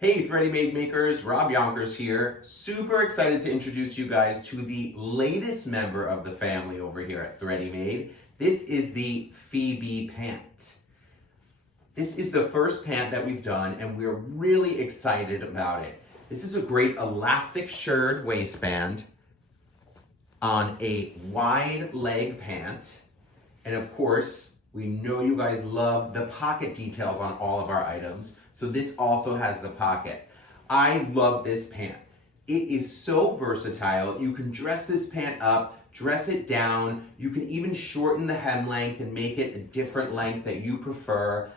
Hey Threadymade makers, Rob Younkers here. Super excited to introduce you guys to the latest member of the family over here at Threadymade. This is the Phoebe Pant. This is the first pant that we've done and we're really excited about it. This is a great elastic shirred waistband on a wide leg pant. And of course, we know you guys love the pocket details on all of our items. So this also has the pocket. I love this pant. It is so versatile. You can dress this pant up, dress it down. You can even shorten the hem length and make it a different length that you prefer.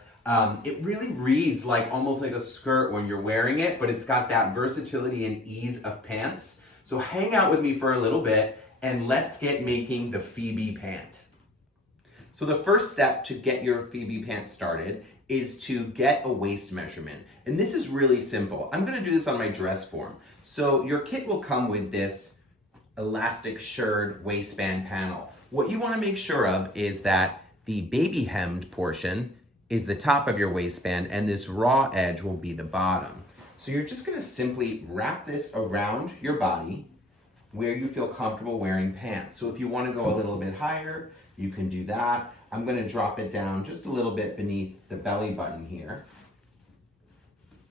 It really reads like almost like a skirt when you're wearing it, but it's got that versatility and ease of pants. So hang out with me for a little bit and let's get making the Phoebe pant. So the first step to get your Phoebe pant started is to get a waist measurement. And this is really simple. I'm gonna do this on my dress form. So your kit will come with this elastic shirred waistband panel. What you wanna make sure of is that the baby hemmed portion is the top of your waistband and this raw edge will be the bottom. So you're just gonna simply wrap this around your body where you feel comfortable wearing pants. So if you wanna go a little bit higher, you can do that. I'm gonna drop it down just a little bit beneath the belly button here.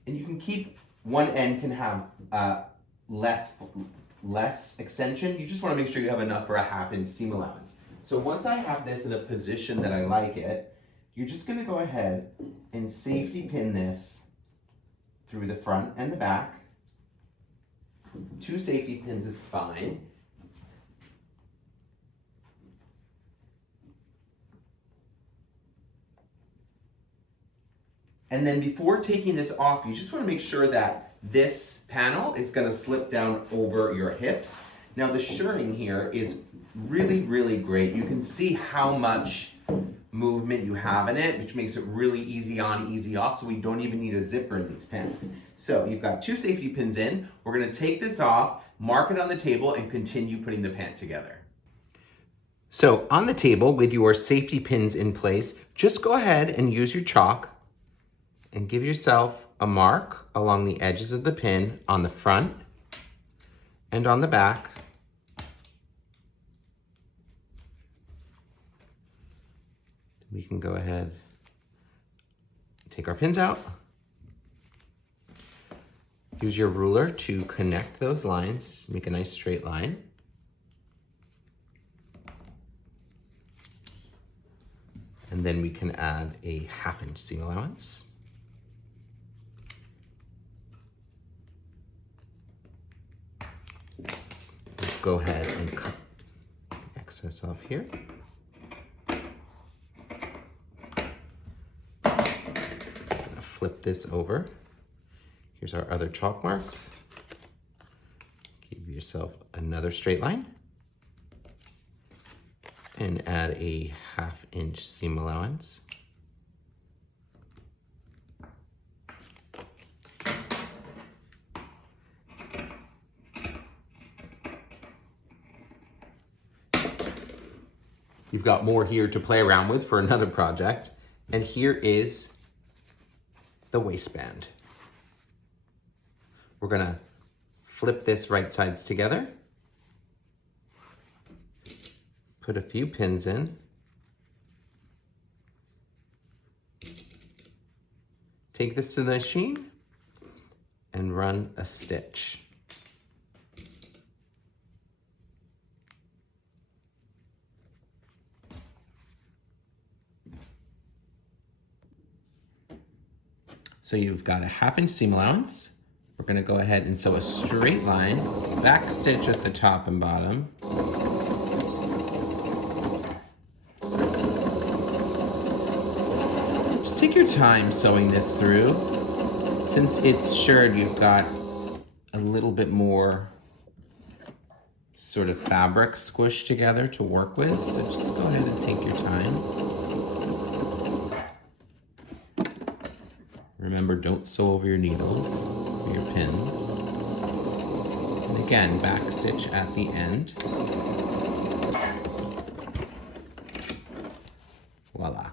And you can keep, one end can have less extension. You just wanna make sure you have enough for a 1/2 inch seam allowance. So once I have this in a position that I like it, you're just gonna go ahead and safety pin this through the front and the back. 2 safety pins is fine. And then before taking this off, you just want to make sure that this panel is going to slip down over your hips. Now the shirring here is really, really great. You can see how much movement you have in it, which makes it really easy on, easy off, so we don't even need a zipper in these pants. So you've got 2 safety pins in. We're going to take this off, mark it on the table, and continue putting the pant together. So on the table with your safety pins in place, just go ahead and use your chalk and give yourself a mark along the edges of the pin on the front and on the back. We can go ahead, take our pins out. Use your ruler to connect those lines, make a nice straight line. And then we can add a 1/2 inch seam allowance. Go ahead and cut the excess off here. Flip this over. Here's our other chalk marks. Give yourself another straight line and add a 1/2 inch seam allowance. You've got more here to play around with for another project. And here is the waistband. We're gonna flip this right sides together. Put a few pins in. Take this to the machine and run a stitch. So you've got a 1/2 inch seam allowance. We're gonna go ahead and sew a straight line, back stitch at the top and bottom. Just take your time sewing this through. Since it's shirred, you've got a little bit more sort of fabric squished together to work with. So just go ahead and take your time. Remember, don't sew over your needles or your pins. And again, back stitch at the end. Voila.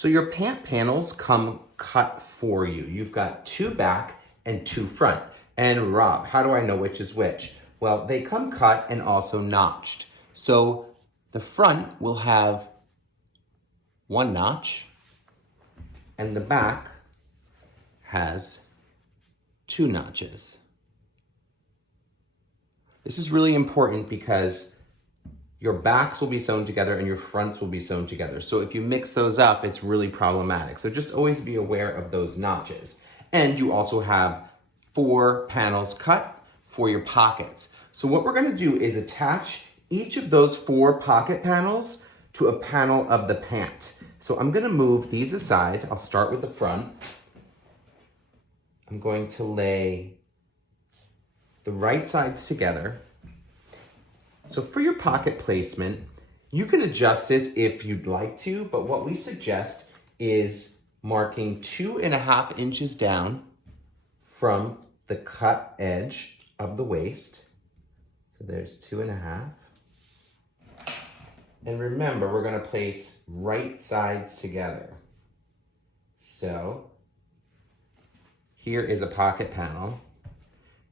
So your pant panels come cut for you. You've got 2 back and 2 front. And Rob, how do I know which is which? Well, they come cut and also notched. So the front will have 1 notch and the back has 2 notches. This is really important because your backs will be sewn together and your fronts will be sewn together. So if you mix those up, it's really problematic. So just always be aware of those notches. And you also have 4 panels cut for your pockets. So what we're gonna do is attach each of those 4 pocket panels to a panel of the pant. So I'm gonna move these aside. I'll start with the front. I'm going to lay the right sides together. So for your pocket placement, you can adjust this if you'd like to, but what we suggest is marking 2.5 inches down from the cut edge of the waist. So there's 2.5. And remember, we're gonna place right sides together. So here is a pocket panel.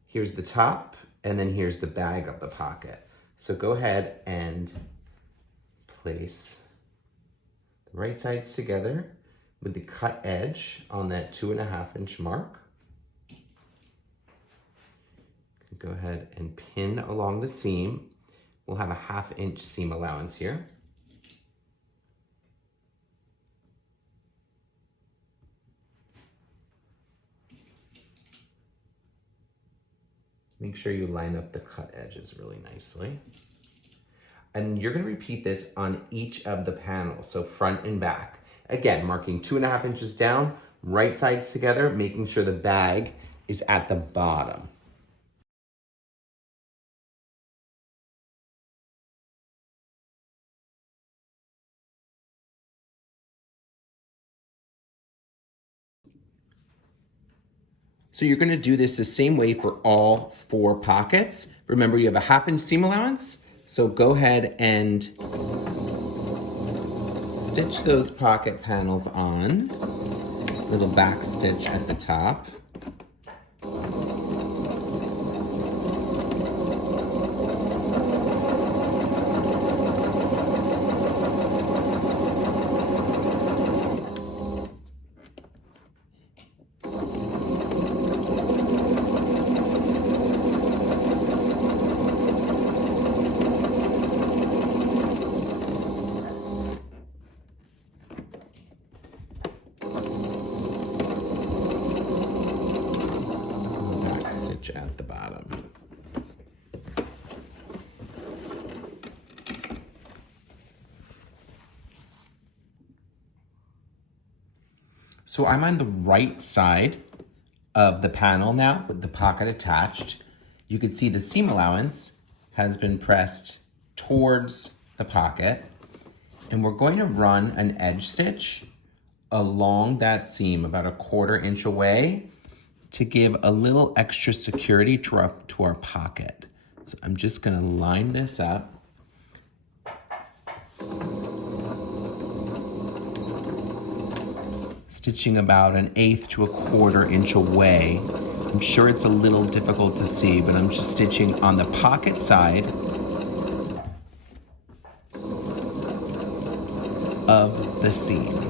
Here's the top, and then here's the bag of the pocket. So go ahead and place the right sides together with the cut edge on that 2.5 inch mark. Go ahead and pin along the seam. We'll have a 1/2 inch seam allowance here. Make sure you line up the cut edges really nicely. And you're gonna repeat this on each of the panels, so front and back. Again, marking 2.5 inches down, right sides together, making sure the bag is at the bottom. So you're gonna do this the same way for all 4 pockets. Remember, you have a 1/2 inch seam allowance, so go ahead and stitch those pocket panels on. Little back stitch at the top. At the bottom. So I'm on the right side of the panel now with the pocket attached. You can see the seam allowance has been pressed towards the pocket, and we're going to run an edge stitch along that seam about 1/4 inch away to give a little extra security to our pocket. So I'm just gonna line this up. Stitching about 1/8 to 1/4 inch away. I'm sure it's a little difficult to see, but I'm just stitching on the pocket side of the seam.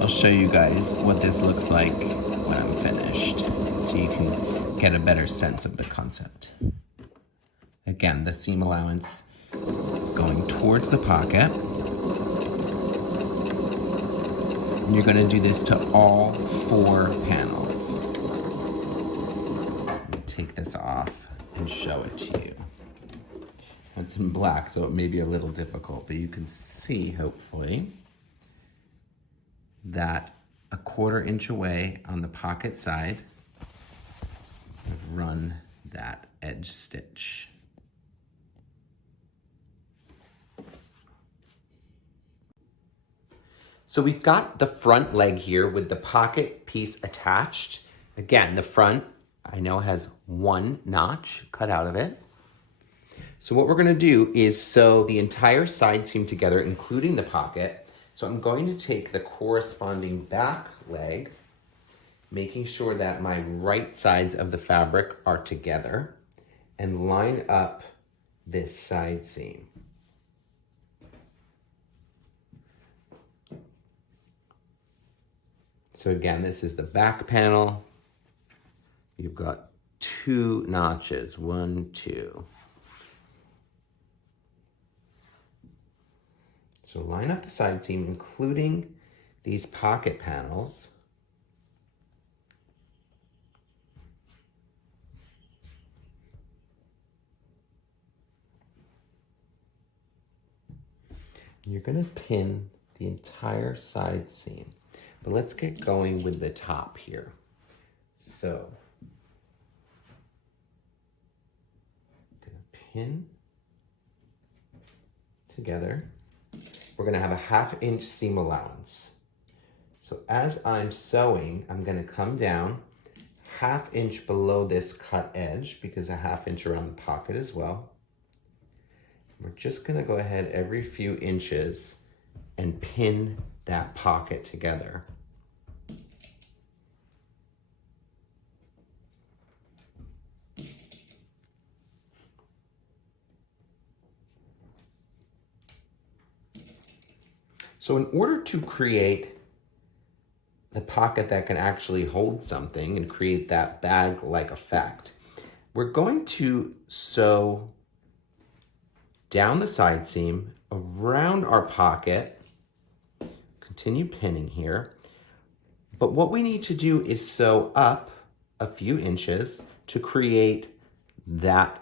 I'll show you guys what this looks like when I'm finished, so you can get a better sense of the concept. Again, the seam allowance is going towards the pocket. And you're gonna do this to all 4 panels. Take this off and show it to you. It's in black, so it may be a little difficult, but you can see, hopefully, that 1/4 inch away on the pocket side, I've run that edge stitch. So we've got the front leg here with the pocket piece attached. Again, the front, I know, has 1 notch cut out of it. So what we're gonna do is sew the entire side seam together, including the pocket. So I'm going to take the corresponding back leg, making sure that my right sides of the fabric are together, and line up this side seam. So again, this is the back panel. You've got 2 notches, 1, 2. So line up the side seam, including these pocket panels. And you're gonna pin the entire side seam. But let's get going with the top here. So, I'm gonna pin together. We're gonna have a 1/2 inch seam allowance. So as I'm sewing, I'm gonna come down 1/2 inch below this cut edge, because a 1/2 inch around the pocket as well. We're just gonna go ahead every few inches and pin that pocket together. So in order to create the pocket that can actually hold something and create that bag-like effect, we're going to sew down the side seam, around our pocket, continue pinning here. But what we need to do is sew up a few inches to create that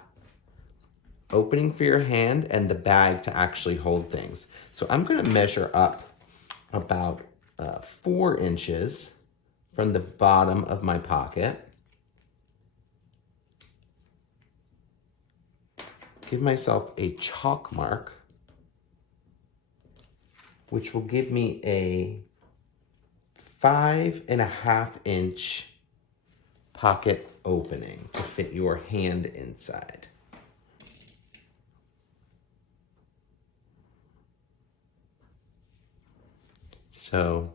opening for your hand and the bag to actually hold things. So I'm gonna measure up about 4 inches from the bottom of my pocket. Give myself a chalk mark, which will give me a 5.5 inch pocket opening to fit your hand inside. So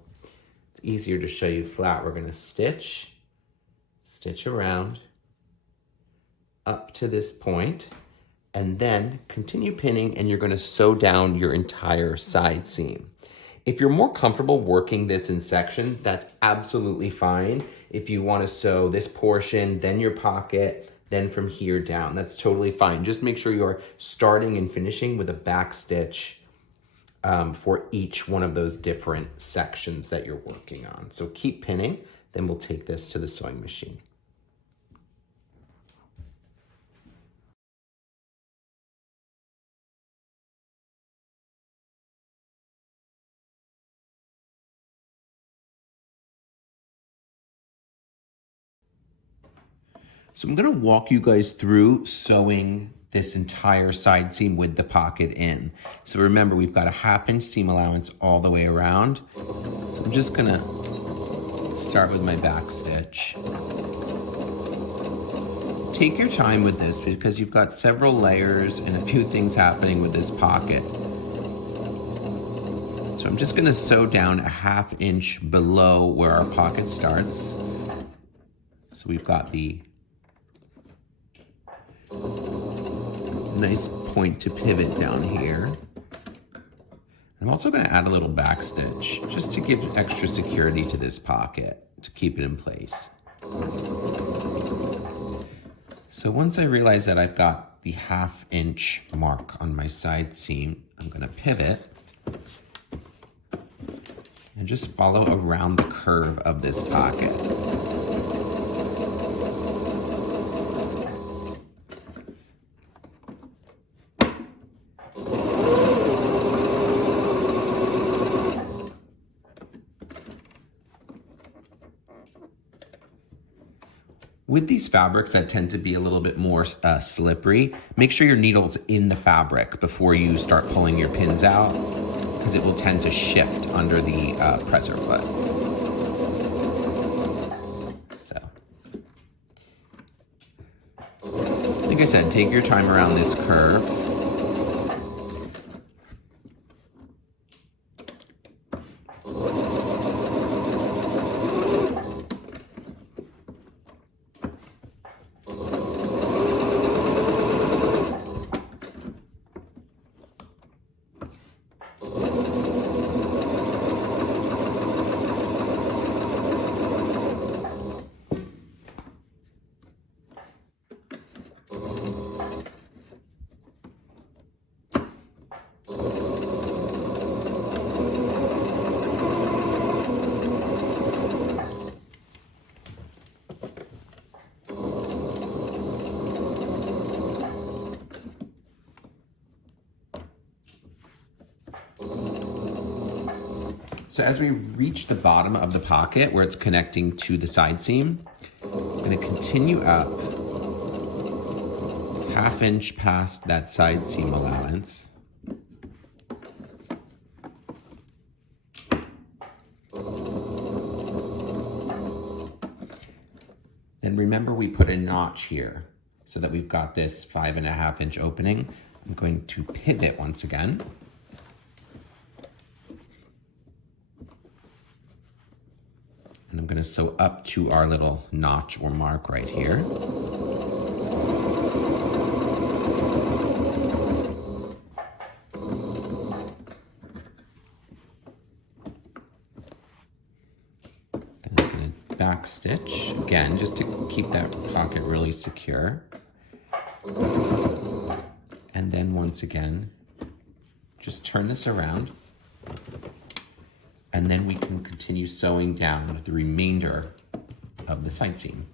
it's easier to show you flat. We're gonna stitch around up to this point, and then continue pinning, and you're gonna sew down your entire side seam. If you're more comfortable working this in sections, that's absolutely fine. If you wanna sew this portion, then your pocket, then from here down, that's totally fine. Just make sure you're starting and finishing with a back stitch for each one of those different sections that you're working on. So keep pinning, then we'll take this to the sewing machine. So I'm gonna walk you guys through sewing this entire side seam with the pocket in. So remember, we've got a 1/2 inch seam allowance all the way around. So I'm just gonna start with my back stitch. Take your time with this because you've got several layers and a few things happening with this pocket. So I'm just gonna sew down a 1/2 inch below where our pocket starts. So we've got the nice point to pivot down here. I'm also going to add a little back stitch just to give extra security to this pocket to keep it in place. So once I realize that I've got the 1/2 inch mark on my side seam, I'm going to pivot and just follow around the curve of this pocket. With these fabrics that tend to be a little bit more slippery, make sure your needle's in the fabric before you start pulling your pins out, because it will tend to shift under the presser foot. So, I said, take your time around this curve. So as we reach the bottom of the pocket where it's connecting to the side seam, I'm going to continue up 1/2 inch past that side seam allowance. Then remember we put a notch here so that we've got this 5.5 inch opening. I'm going to pivot once again. And I'm going to sew up to our little notch or mark right here. Then I'm going to back stitch again, just to keep that pocket really secure. And then once again, just turn this around. And then we can continue sewing down the remainder of the side seam.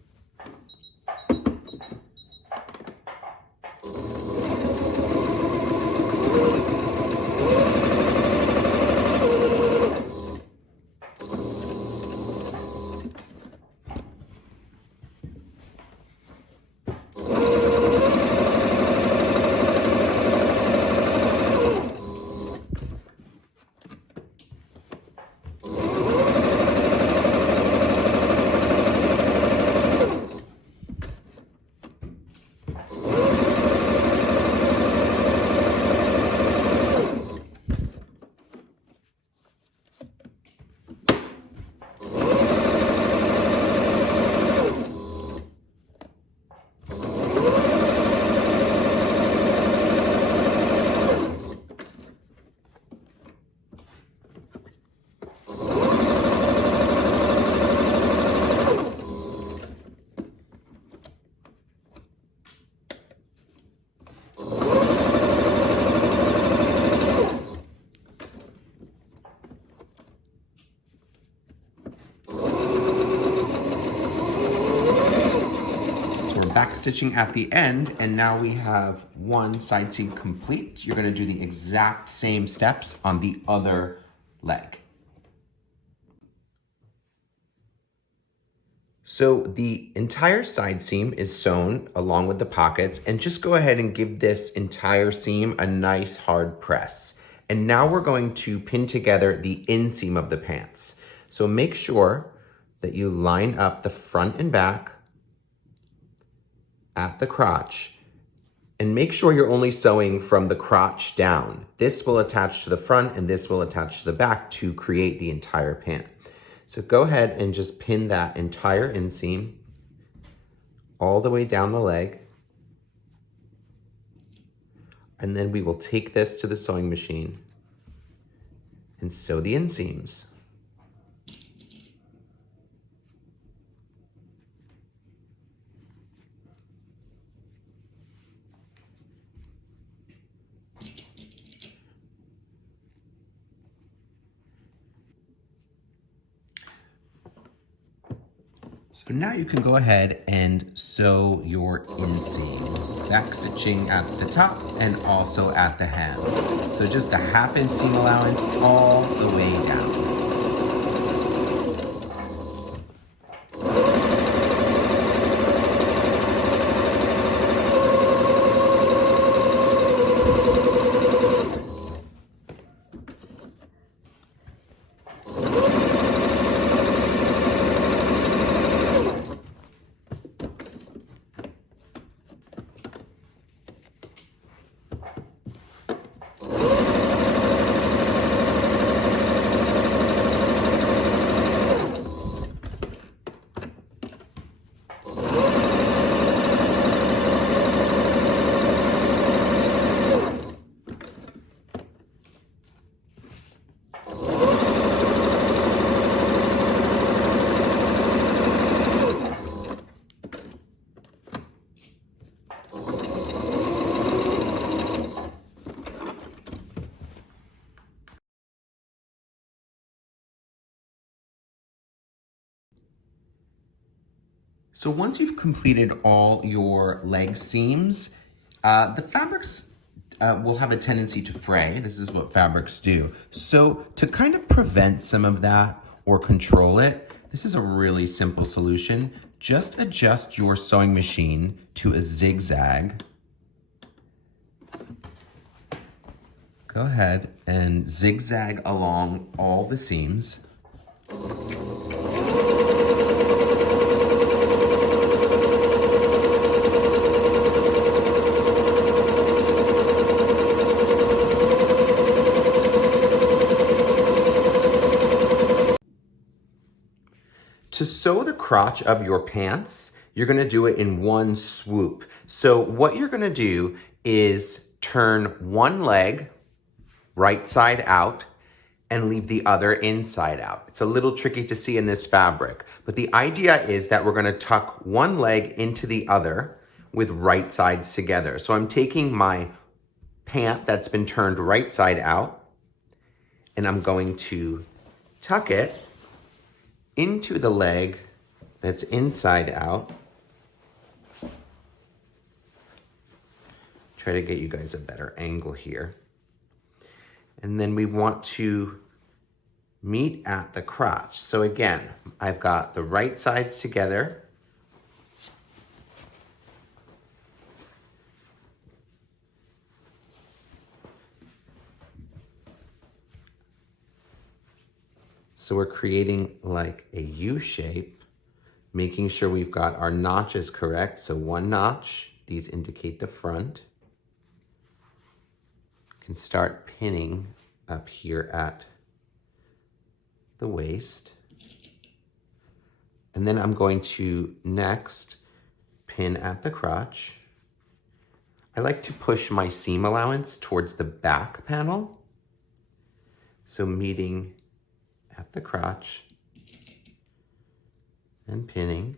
Back stitching at the end, and now we have one side seam complete. You're going to do the exact same steps on the other leg. So the entire side seam is sewn along with the pockets, and just go ahead and give this entire seam a nice hard press. And now we're going to pin together the inseam of the pants. So make sure that you line up the front and back at the crotch, and make sure you're only sewing from the crotch down. This will attach to the front and this will attach to the back to create the entire pant. So go ahead and just pin that entire inseam all the way down the leg. And then we will take this to the sewing machine and sew the inseams. So now you can go ahead and sew your inseam, back stitching at the top and also at the hem. So just a 1/2 inch seam allowance all the way down. So once you've completed all your leg seams, the fabrics will have a tendency to fray. This is what fabrics do. So to kind of prevent some of that or control it, this is a really simple solution. Just adjust your sewing machine to a zigzag. Go ahead and zigzag along all the seams. To sew the crotch of your pants, you're gonna do it in one swoop. So what you're gonna do is turn one leg right side out and leave the other inside out. It's a little tricky to see in this fabric, but the idea is that we're gonna tuck one leg into the other with right sides together. So I'm taking my pant that's been turned right side out and I'm going to tuck it into the leg that's inside out. Try to get you guys a better angle here. And then we want to meet at the crotch. So again, I've got the right sides together. So we're creating like a U shape, making sure we've got our notches correct. So one notch, these indicate the front. You can start pinning up here at the waist. And then I'm going to next pin at the crotch. I like to push my seam allowance towards the back panel. So meeting at the crotch and pinning.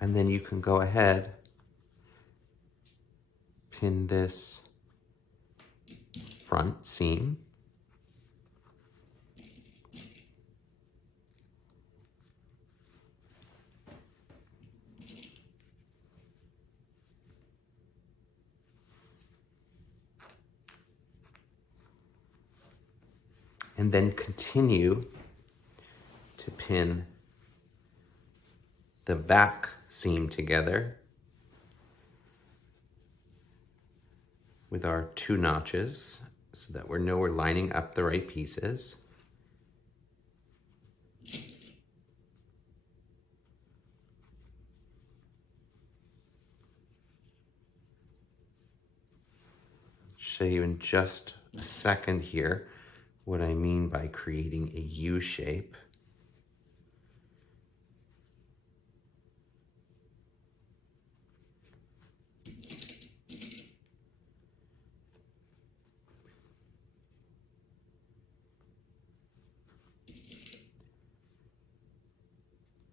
And then you can go ahead, pin this front seam. And then continue to pin the back seam together with our two notches so that we know we're lining up the right pieces. Show you in just a second here what I mean by creating a U shape.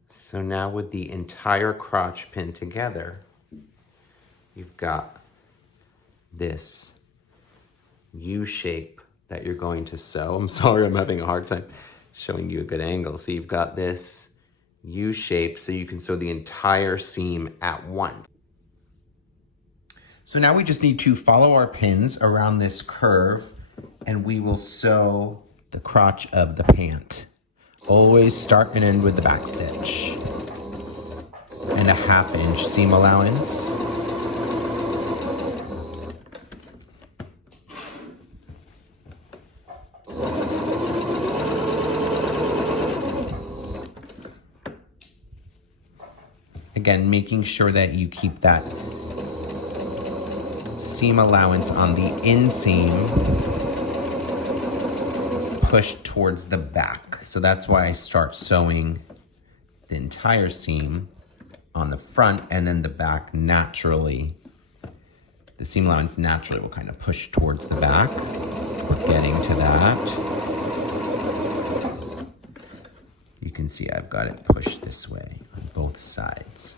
So now with the entire crotch pinned together, you've got this U shape that you're going to sew. I'm sorry, I'm having a hard time showing you a good angle. So you've got this U shape so you can sew the entire seam at once. So now we just need to follow our pins around this curve and we will sew the crotch of the pant. Always start and end with the back stitch. And a 1/2 inch seam allowance. Again, making sure that you keep that seam allowance on the inseam pushed towards the back. So that's why I start sewing the entire seam on the front, and then the back naturally, the seam allowance naturally will kind of push towards the back. We're getting to that. You can see I've got it pushed this way on both sides.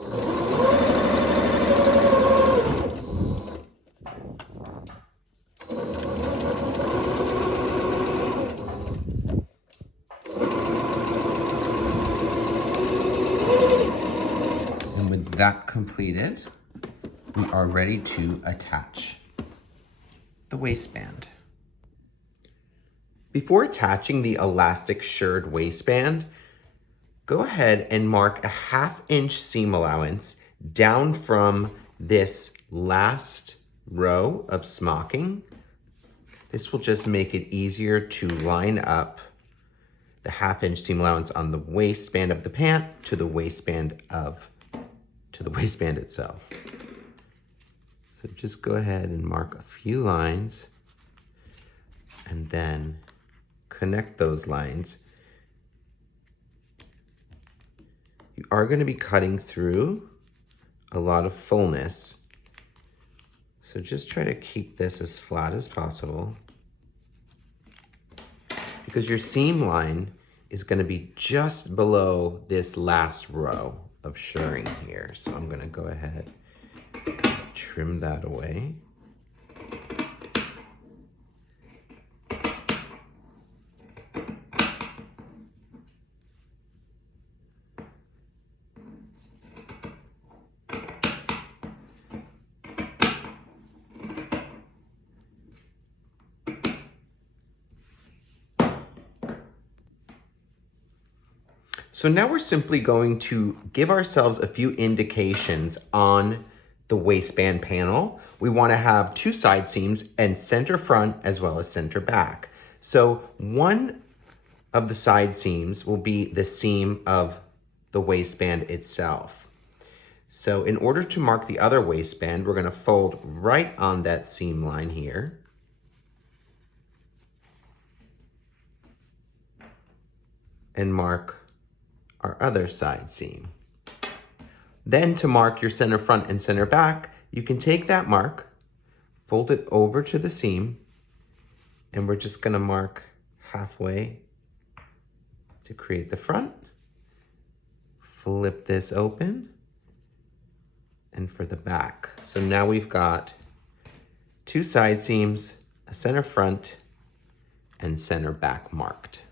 And with that completed, we are ready to attach the waistband. Before attaching the elastic shirred waistband, go ahead and mark a 1/2 inch seam allowance down from this last row of smocking. This will just make it easier to line up the 1/2 inch seam allowance on the waistband of the pant to the waistband itself. So just go ahead and mark a few lines and then connect those lines. You are going to be cutting through a lot of fullness, so just try to keep this as flat as possible, because your seam line is going to be just below this last row of shirring here. So I'm going to go ahead and trim that away. So now we're simply going to give ourselves a few indications on the waistband panel. We want to have 2 side seams and center front as well as center back. So one of the side seams will be the seam of the waistband itself. So in order to mark the other waistband, we're going to fold right on that seam line here. And mark our other side seam. Then to mark your center front and center back, you can take that mark, fold it over to the seam, and we're just gonna mark halfway to create the front. Flip this open, and for the back. So now we've got 2 side seams, a center front, and center back marked.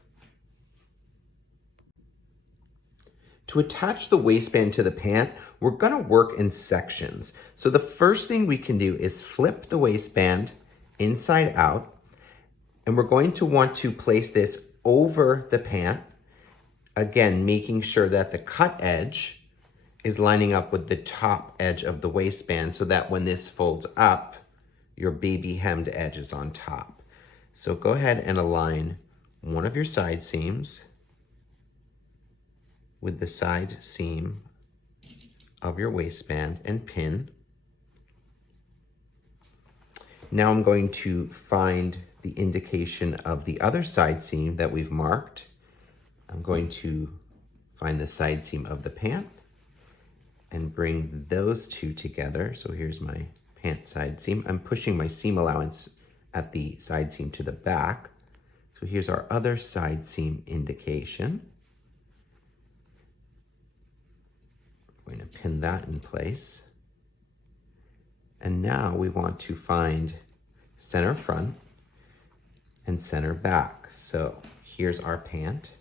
To attach the waistband to the pant, we're gonna work in sections. So the first thing we can do is flip the waistband inside out, and we're going to want to place this over the pant, again, making sure that the cut edge is lining up with the top edge of the waistband so that when this folds up, your baby hemmed edge is on top. So go ahead and align one of your side seams with the side seam of your waistband and pin. Now I'm going to find the indication of the other side seam that we've marked. I'm going to find the side seam of the pant and bring those 2 together. So here's my pant side seam. I'm pushing my seam allowance at the side seam to the back. So here's our other side seam indication. We're going to pin that in place. And now we want to find center front and center back. So here's our pant.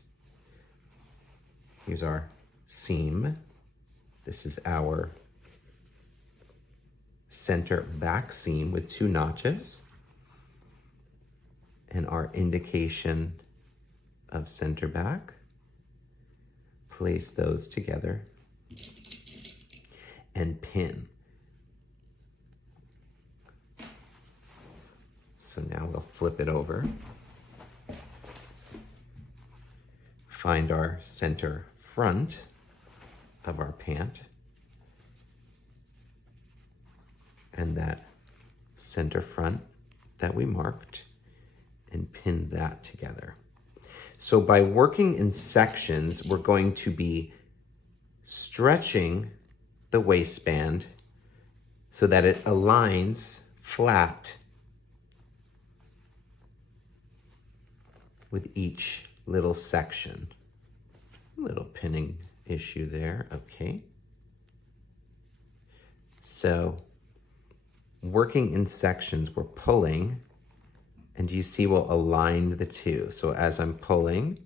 Here's our seam. This is our center back seam with 2 notches. And our indication of center back. Place those together and pin. So now we'll flip it over. Find our center front of our pant and that center front that we marked and pin that together. So by working in sections, we're going to be stretching the waistband so that it aligns flat with each little section. A little pinning issue there, okay. So working in sections, we're pulling, and you see we'll align the two. So as I'm pulling,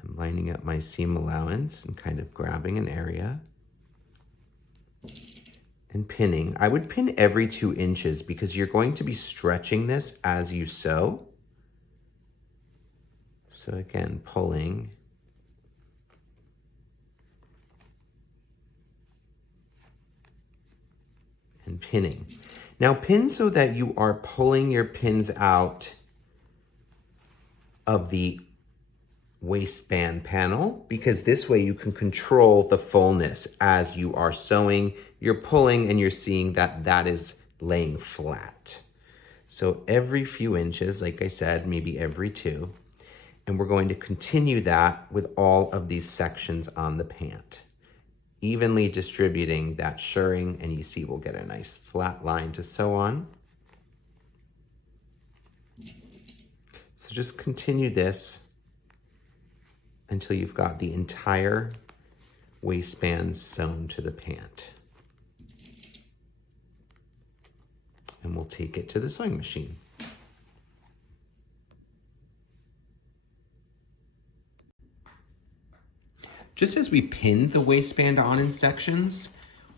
I'm lining up my seam allowance and kind of grabbing an area and pinning. I would pin every 2 inches because you're going to be stretching this as you sew. So again, pulling. And pinning. Now pin so that you are pulling your pins out of the waistband panel, because this way you can control the fullness as you are sewing. You're pulling and you're seeing that that is laying flat. So every few inches, like I said, maybe every 2. And we're going to continue that with all of these sections on the pant. Evenly distributing that shirring, and you see we'll get a nice flat line to sew on. So just continue this until you've got the entire waistband sewn to the pant. And we'll take it to the sewing machine. Just as we pin the waistband on in sections,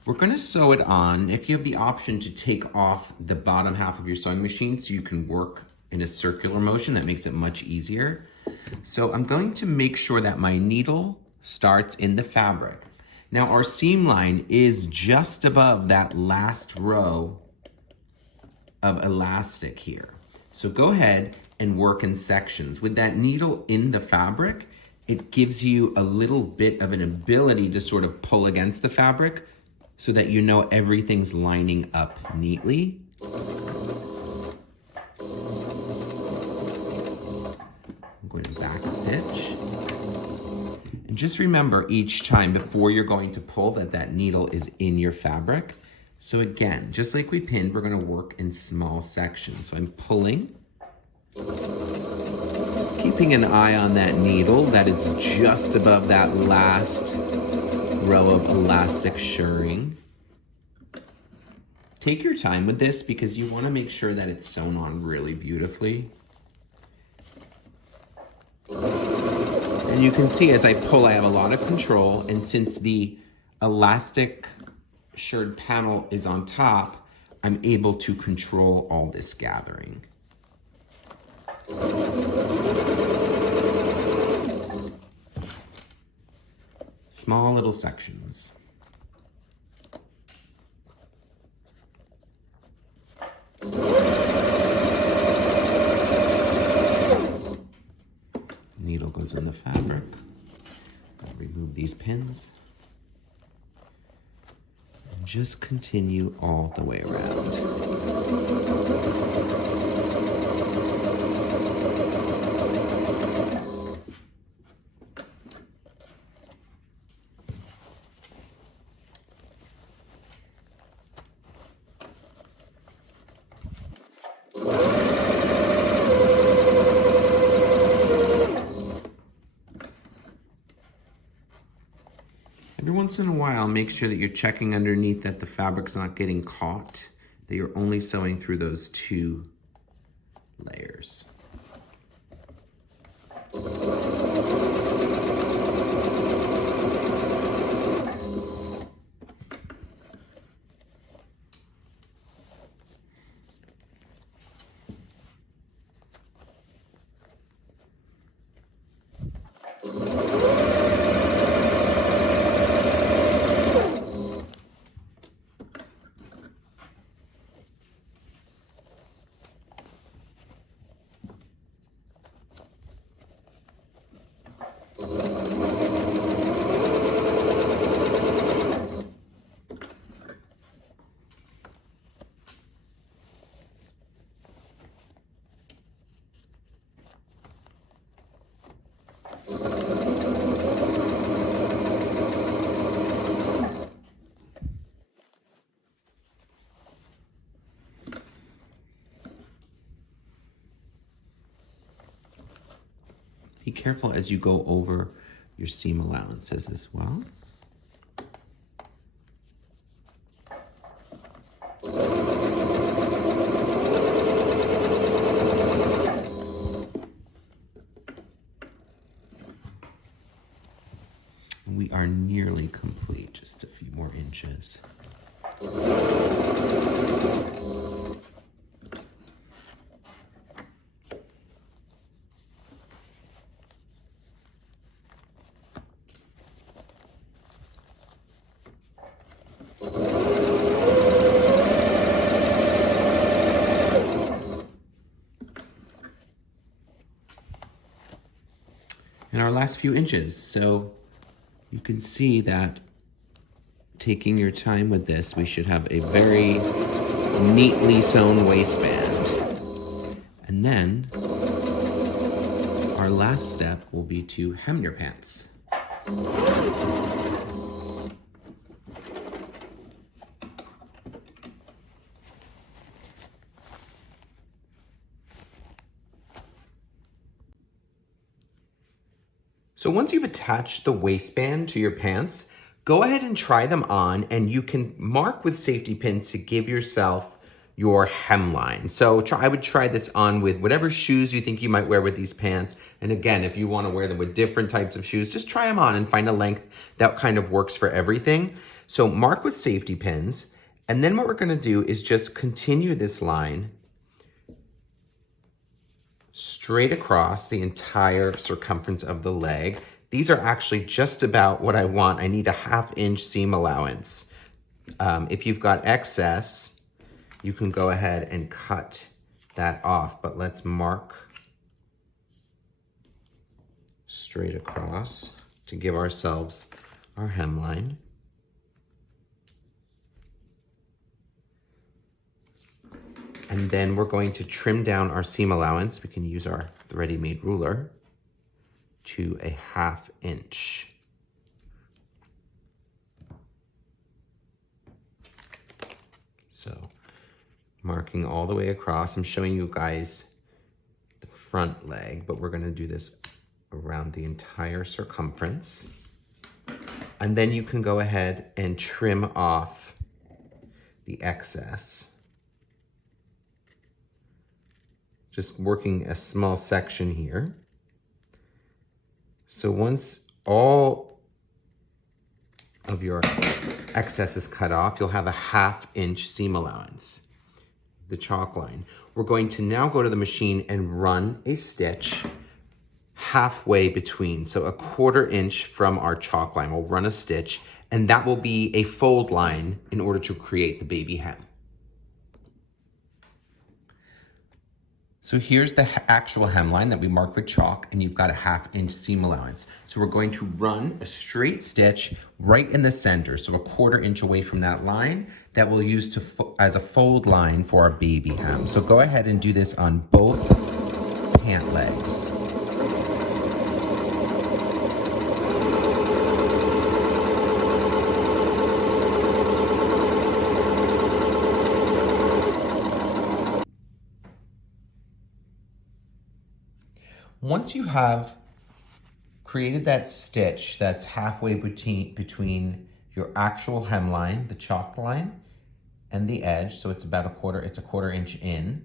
we're gonna sew it on. If you have the option to take off the bottom half of your sewing machine so you can work in a circular motion, that makes it much easier. So I'm going to make sure that my needle starts in the fabric. Now our seam line is just above that last row of elastic here. So go ahead and work in sections. With that needle in the fabric, it gives you a little bit of an ability to sort of pull against the fabric so that you know everything's lining up neatly. I'm going to back stitch. And just remember each time before you're going to pull that that needle is in your fabric. So again, just like we pinned, we're going to work in small sections. So I'm pulling. Just keeping an eye on that needle that is just above that last row of elastic shirring. Take your time with this because you want to make sure that it's sewn on really beautifully. And you can see as I pull, I have a lot of control, and since the elastic shirred panel is on top, I'm able to control all this gathering. Small little sections. Needle goes in the fabric. Gotta remove these pins. And just continue all the way around. Every once in a while, make sure that you're checking underneath that the fabric's not getting caught, that you're only sewing through those 2 layers. Be careful as you go over your seam allowances as well. We are nearly complete, just a few more inches. And our last few inches. So you can see that taking your time with this, we should have a very neatly sewn waistband. And then our last step will be to hem your pants. So once you've attached the waistband to your pants, go ahead and try them on, and you can mark with safety pins to give yourself your hemline. So I would try this on with whatever shoes you think you might wear with these pants. And again, if you want to wear them with different types of shoes, just try them on and find a length that kind of works for everything. So mark with safety pins. And then what we're going to do is just continue this line straight across the entire circumference of the leg. These are actually just about what I want. I need a 1/2 inch seam allowance. If you've got excess, you can go ahead and cut that off, but let's mark straight across to give ourselves our hemline. And then we're going to trim down our seam allowance. We can use our Threadymade ruler to a 1/2 inch. So marking all the way across. I'm showing you guys the front leg, but we're gonna do this around the entire circumference. And then you can go ahead and trim off the excess. Just working a small section here. So once all of your excess is cut off, you'll have a 1/2 inch seam allowance, the chalk line. We're going to now go to the machine and run a stitch halfway between, so a 1/4 inch from our chalk line. We'll run a stitch, and that will be a fold line in order to create the baby hem. So here's the actual hemline that we marked with chalk, and you've got a 1/2 inch seam allowance. So we're going to run a straight stitch right in the center, so a 1/4 inch away from that line that we'll use as a fold line for our baby hem. So go ahead and do this on both pant legs. Once you have created that stitch that's halfway between your actual hemline, the chalk line, and the edge, so it's about a 1/4 inch in,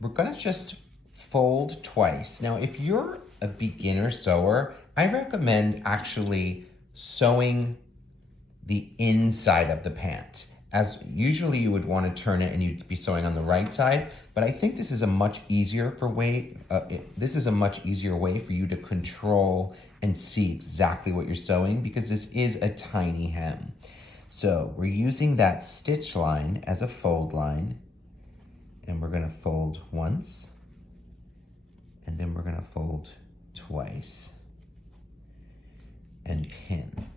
we're gonna just fold twice. Now, if you're a beginner sewer, I recommend actually sewing the inside of the pant, as usually you would want to turn it and you'd be sewing on the right side, but I think this is a much easier way for you to control and see exactly what you're sewing, because this is a tiny hem. So we're using that stitch line as a fold line, and we're going to fold once, and then we're going to fold twice and pin.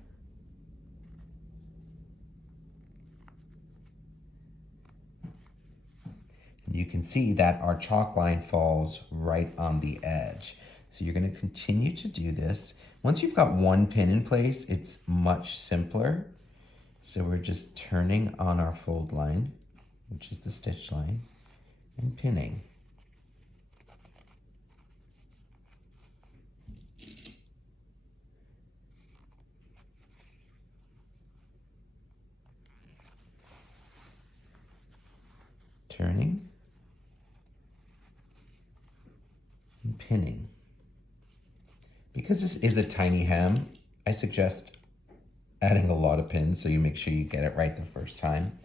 You can see that our chalk line falls right on the edge. So you're going to continue to do this. Once you've got one pin in place, it's much simpler. So we're just turning on our fold line, which is the stitch line, and pinning. Turning and pinning. Because this is a tiny hem, I suggest adding a lot of pins so you make sure you get it right the first time.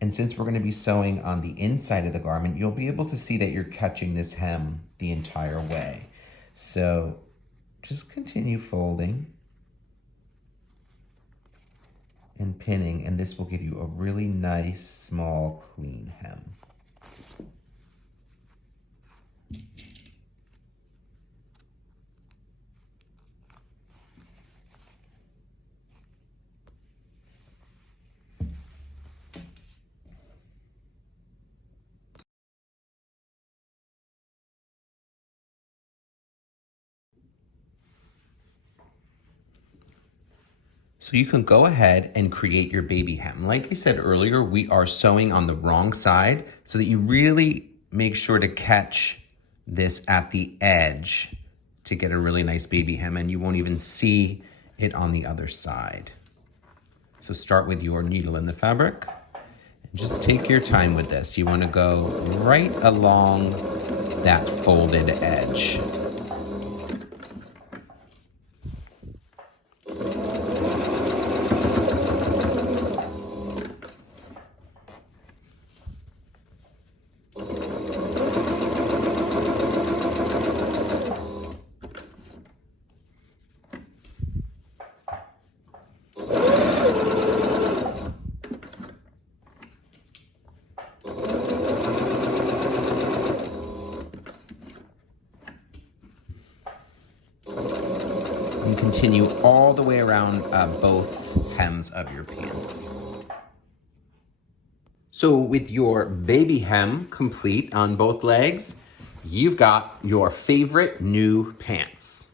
And since we're going to be sewing on the inside of the garment, you'll be able to see that you're catching this hem the entire way. So just continue folding and pinning, and this will give you a really nice, small, clean hem. So you can go ahead and create your baby hem. Like I said earlier, we are sewing on the wrong side so that you really make sure to catch this at the edge to get a really nice baby hem, and you won't even see it on the other side. So start with your needle in the fabric and just take your time with this. You want to go right along that folded edge. And continue all the way around both hems of your pants. So with your baby hem complete on both legs, you've got your favorite new pants.